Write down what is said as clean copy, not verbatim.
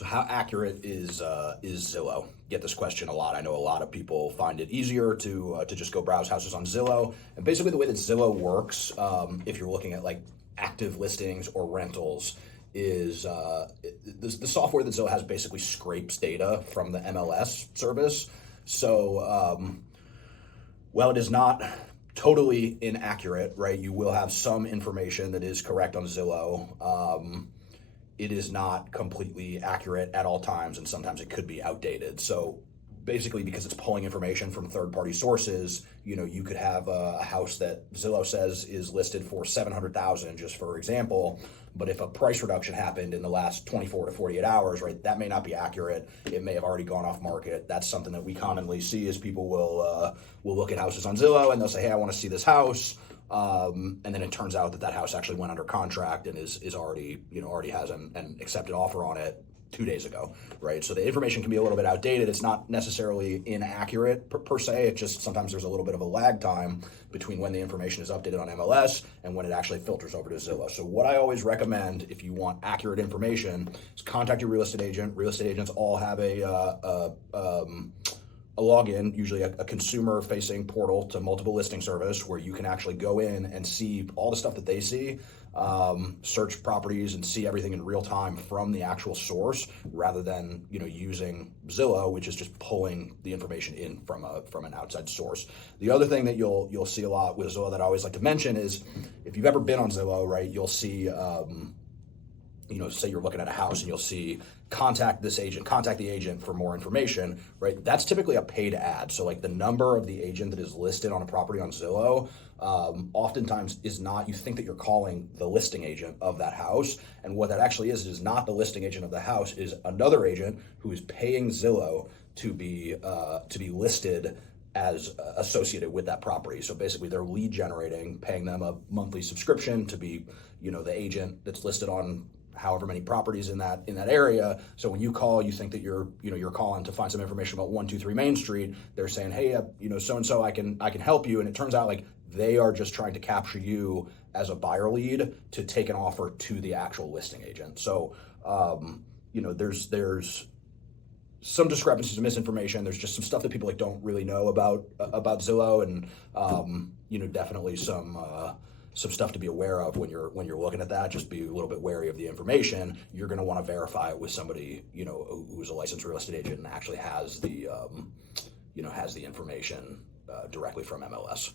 So how accurate is Zillow? Get this question a lot. I know a lot of people find it easier to just go browse houses on Zillow. And basically, the way that Zillow works, if you're looking at like active listings or rentals, is the software that Zillow has basically scrapes data from the MLS service. So while it is not totally inaccurate, right? You will have some information that is correct on Zillow. It is not completely accurate at all times, and sometimes it could be outdated. So basically, because it's pulling information from third-party sources, you could have a house that Zillow says is listed for 700,000, just for example. But if a price reduction happened in the last 24 to 48 hours, right, that may not be accurate. It may have already gone off market. That's something that we commonly see is people will look at houses on Zillow and they'll say, hey, I want to see this house. And then it turns out that house actually went under contract and is already, already has an accepted offer on it 2 days ago, right? So the information can be a little bit outdated. It's not necessarily inaccurate per se. It just sometimes there's a little bit of a lag time between when the information is updated on MLS and when it actually filters over to Zillow. So what I always recommend if you want accurate information is contact your real estate agent. Real estate agents all have a login, usually a consumer-facing portal to multiple listing service where you can actually go in and see all the stuff that they see, search properties and see everything in real time from the actual source rather than using Zillow, which is just pulling the information in from an outside source. The other thing that you'll see a lot with Zillow that I always like to mention is if you've ever been on Zillow, right, you'll see say you're looking at a house and you'll see contact the agent for more information, right? That's typically a paid ad. So like the number of the agent that is listed on a property on Zillow oftentimes is not, you think that you're calling the listing agent of that house. And what that actually is not the listing agent of the house, is another agent who is paying Zillow to be listed as associated with that property. So basically they're lead generating, paying them a monthly subscription to be, the agent that's listed on however many properties in that area. So when you call, you think that you're calling to find some information about 123 Main Street. They're saying, hey, so-and-so, I can help you. And it turns out like they are just trying to capture you as a buyer lead to take an offer to the actual listing agent. So, there's some discrepancies and misinformation. There's just some stuff that people don't really know about Zillow, and definitely some stuff to be aware of when you're looking at that. Just be a little bit wary of the information. You're going to want to verify it with somebody who's a licensed real estate agent and actually has the information directly from MLS.